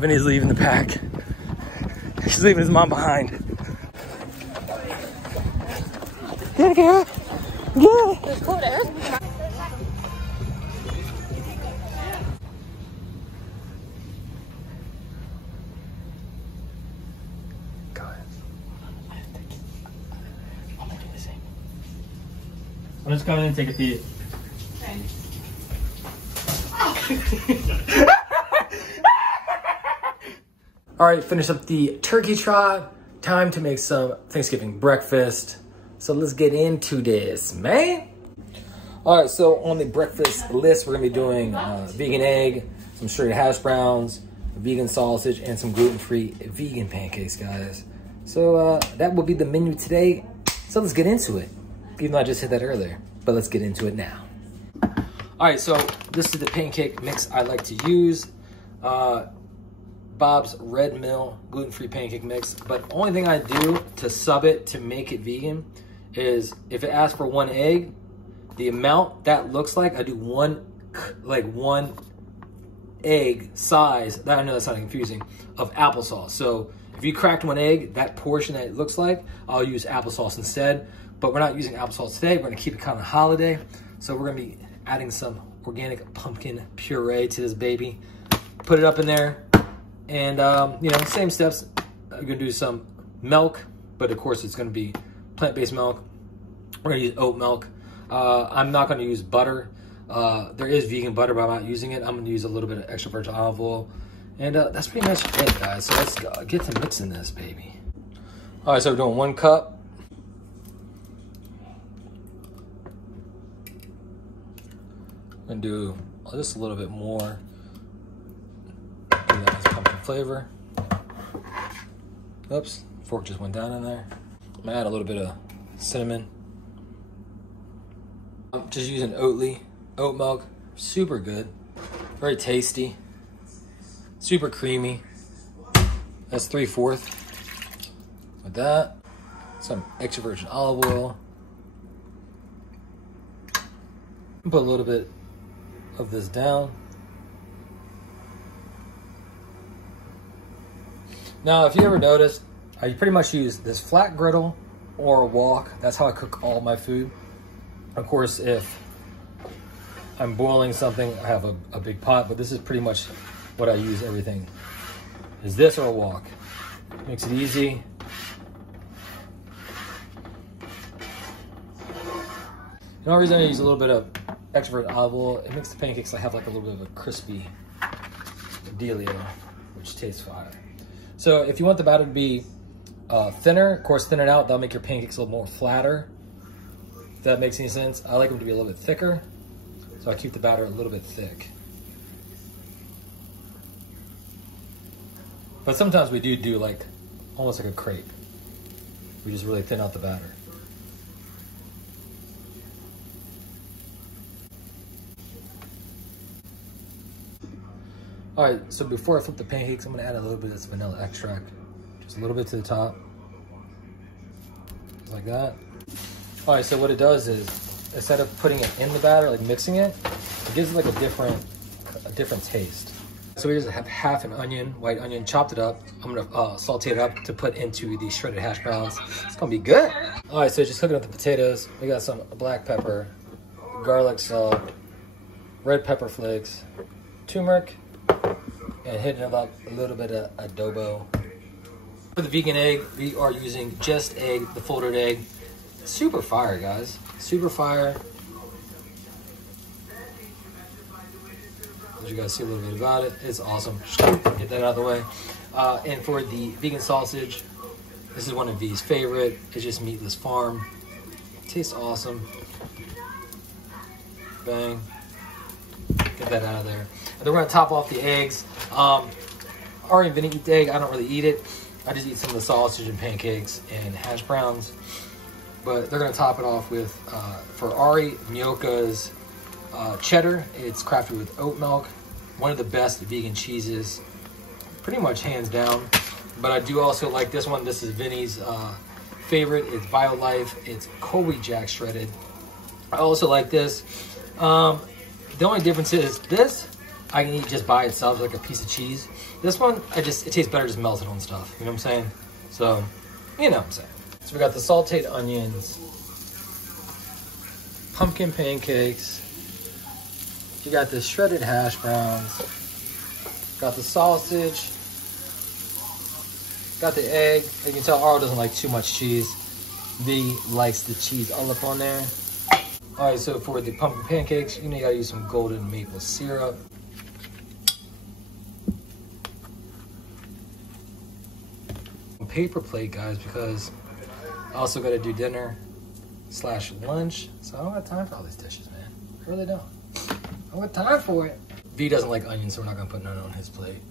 Vinny's leaving the pack. He's leaving his mom behind. Get it, girl. Get it. There's cool there. I'm just coming in and take a peek. All right, finish up the turkey trot. Time to make some Thanksgiving breakfast. So let's get into this, man. All right, so on the breakfast list, we're gonna be doing vegan egg, some shredded hash browns, vegan sausage, and some gluten-free vegan pancakes, guys. So that will be the menu today. So let's get into it. Even though I just hit that earlier, but let's get into it now. All right, so this is the pancake mix I like to use. Bob's Red Mill gluten-free pancake mix. But the only thing I do to sub it to make it vegan is if it asks for 1 egg, the amount that looks like, I do one egg size, I know that's not confusing, of applesauce. So if you cracked 1 egg, that portion that it looks like, I'll use applesauce instead. But we're not using applesauce today. We're gonna keep it kind of holiday. So we're gonna be adding some organic pumpkin puree to this baby. Put it up in there. And, you know, same steps. We're gonna do some milk, but of course it's gonna be plant-based milk. We're gonna use oat milk. I'm not gonna use butter. There is vegan butter, but I'm not using it. I'm gonna use a little bit of extra virgin olive oil. And that's pretty much it, guys. So let's get to mixing this, baby. All right, so we're doing 1 cup. And do just a little bit more. Do that nice pumpkin flavor. Oops, fork just went down in there. I'm gonna add a little bit of cinnamon. I'm just using oat milk. Super good, very tasty, super creamy. That's 3/4. With that, some extra virgin olive oil. Put a little bit of this down. Now, if you ever noticed, I pretty much use this flat griddle or a wok. That's how I cook all my food. Of course, if I'm boiling something, I have a big pot, but this is pretty much what I use everything. Is this or a wok. Makes it easy. The only reason I use a little bit of extra virgin olive oil, it makes the pancakes have like a little bit of a crispy dealio, which tastes fire. So if you want the batter to be thinner, of course, thin it out. That'll make your pancakes a little more flatter. If that makes any sense. I like them to be a little bit thicker, so I keep the batter a little bit thick. But sometimes we do like almost like a crepe. We just really thin out the batter. All right, so before I flip the pancakes, I'm gonna add a little bit of this vanilla extract. Just a little bit to the top. Just like that. All right, so what it does is, instead of putting it in the batter, like mixing it, it gives it like a different taste. So we just have half an onion, white onion, chopped it up. I'm gonna saute it up to put into the shredded hash browns. It's gonna be good. All right, so just cooking up the potatoes. We got some black pepper, garlic salt, red pepper flakes, turmeric, and hitting it up a little bit of adobo. For the vegan egg, we are using just egg, the folded egg. Super fire, guys. Super fire. As you guys see a little bit about it, it's awesome. Get that out of the way. And for the vegan sausage, this is one of V's favorite. It's just meatless farm. Tastes awesome. Bang. Get that out of there. And then we're gonna top off the eggs. Ari and Vinny eat the egg. I don't really eat it. I just eat some of the sausage and pancakes and hash browns. But they're gonna top it off with, for Ari, Nyoka's cheddar. It's crafted with oat milk. One of the best vegan cheeses, pretty much hands down. But I do also like this one. This is Vinny's favorite. It's BioLife. It's Colby Jack shredded. I also like this. The only difference is this I can eat just by itself, like a piece of cheese. This one, it tastes better just melted on stuff. You know what I'm saying? So, you know what I'm saying. So we got the sauteed onions, pumpkin pancakes. You got the shredded hash browns. Got the sausage. Got the egg. You can tell Arl doesn't like too much cheese. V likes the cheese all up on there. All right, so for the pumpkin pancakes, you gotta use some golden maple syrup. Paper plate, guys, because I also gotta do dinner / lunch. So I don't have time for all these dishes, man. I really don't. I don't have time for it. V doesn't like onions, so we're not gonna put none on his plate.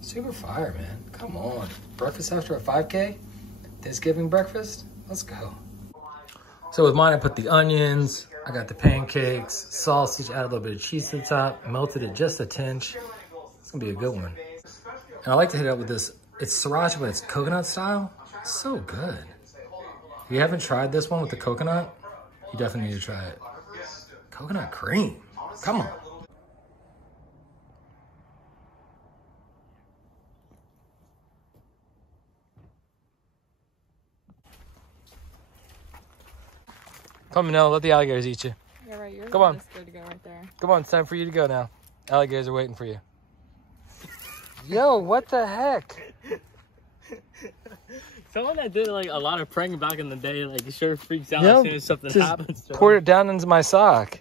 Super fire, man. Come on. Breakfast after a 5K? Thanksgiving breakfast? Let's go. So with mine, I put the onions, I got the pancakes, sausage, add a little bit of cheese to the top, melted it just a tinch. It's gonna be a good one. And I like to hit it up with this, it's sriracha, but it's coconut style. It's so good. If you haven't tried this one with the coconut, you definitely need to try it. Coconut cream, come on. Come on, Manila, let the alligators eat you. Yeah, right. You're Come on. good to go right there. Come on, it's time for you to go now. Alligators are waiting for you. Yo, what the heck? Someone that did like a lot of pranking back in the day, like sure freaks out as soon as something happens. Poured it down into my sock.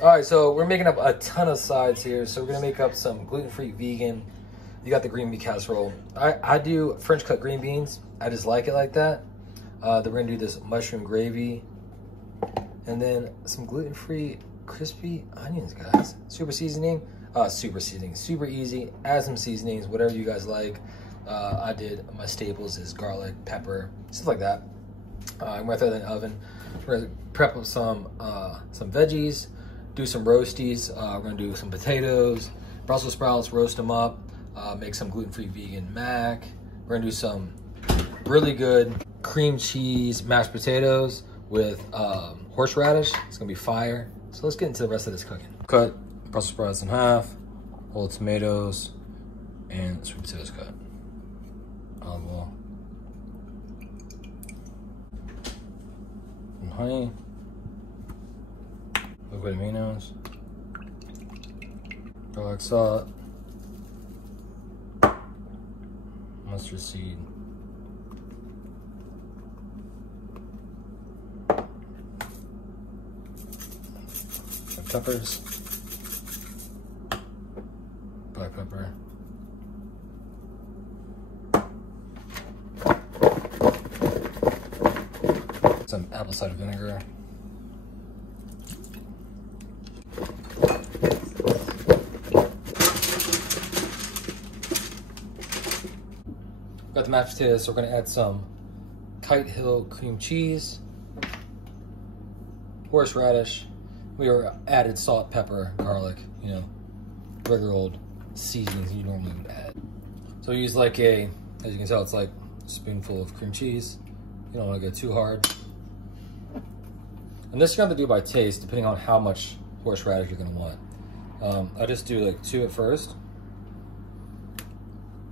All right, so we're making up a ton of sides here. So we're gonna make up some gluten-free vegan. You got the green bean casserole. I do French cut green beans. I just like it like that. Then we're gonna do this mushroom gravy. And then some gluten-free crispy onions, guys. Super seasoning, super easy. Add some seasonings, whatever you guys like. I did my staples is garlic, pepper, stuff like that. I'm gonna throw that in the oven. We're gonna prep up some veggies. Do some roasties. We're gonna do some potatoes, Brussels sprouts, roast them up, make some gluten-free vegan mac. We're gonna do some really good cream cheese mashed potatoes with horseradish. It's gonna be fire. So let's get into the rest of this cooking. Cut Brussels sprouts in half, whole tomatoes, and sweet potatoes cut. Olive oil. And honey. Little bit of aminos, garlic salt, mustard seed, peppers, black pepper, some apple cider vinegar. Got the mashed potatoes, so we're gonna add some Kite Hill cream cheese, horseradish. We added salt, pepper, garlic, regular old seasonings you normally would add. So we use like as you can tell, it's like a spoonful of cream cheese. You don't wanna go too hard. And this you're gonna have to do by taste, depending on how much horseradish you're gonna want. I just do like 2 at first.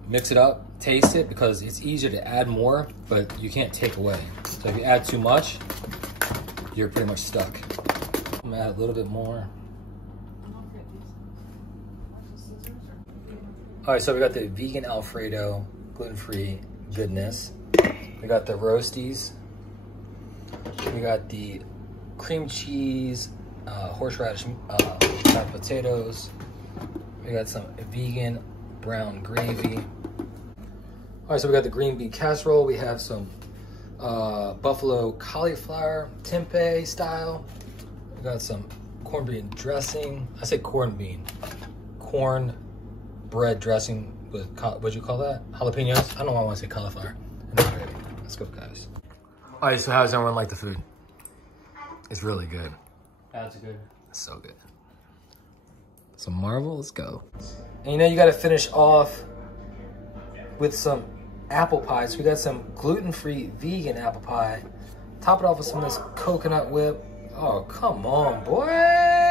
Mix it up, taste it, because it's easier to add more, but you can't take away. So if you add too much, you're pretty much stuck. I'm gonna add a little bit more. All right, so we got the vegan Alfredo, gluten-free goodness. We got the roasties. We got the cream cheese, horseradish, mashed potatoes. We got some vegan brown gravy. All right, so we got the green bean casserole. We have some buffalo cauliflower tempeh style. We got some cornbread dressing. I say corned bread dressing with, what'd you call that? Jalapenos? I don't know why I want to say cauliflower. Let's go, guys. All right, so how does everyone like the food? It's really good. That's good. It's so good. Some Marvel, let's go. And you know you gotta finish off with some apple pie. So we got some gluten-free vegan apple pie. Top it off with some of this coconut whip. Oh, come on, boy.